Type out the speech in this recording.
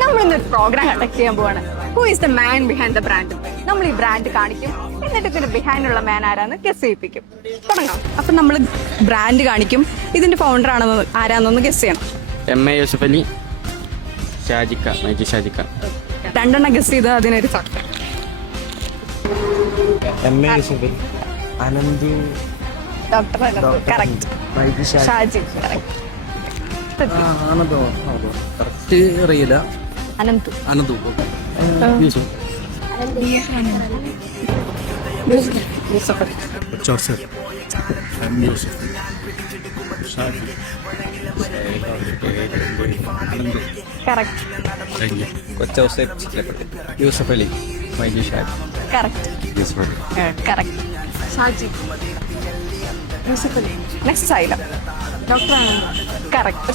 നമ്മൾ ഇന്നൊരു programme conduct ചെയ്യാൻ പോവാണ്. Who is the man behind the brand? നമ്മൾ ഈ ബ്രാൻഡ് കാണിക്കും, എന്നിട്ട് ഇതിന്റെ ബിഹൈൻഡ് ഉള്ള മാൻ ആരാന്ന് ഗസ് ചെയ്യിപ്പിക്കും. തുടങ്ങാം. അപ്പൊ നമ്മൾ ബ്രാൻഡ് കാണിക്കും, ഇതിന്റെ ഫൗണ്ടർ ആണെന്ന് ആരാന്നൊന്ന് ഗസ് ചെയ്യണം. MA യൂസഫ് അലി, ഷാജിക്ക, മൈജി ഷാജിക്ക. രണ്ടെണ്ണം ഗസ് ചെയ്ത് അതിനൊരു MA Yusuf Ali, Ananthu, doctor correct. MyG Shaji correct. അറിയില്ല. അനന്തു. അനന്തു യൂസഫ് ജോർസർ Yusuf correct. Kochouseph Chittilappilly, Yusuf Ali, myG Shaji. Correct. Yusuf Ali. Correct. Shaji. Yusuf Ali. Next Xylem. Doctor correct.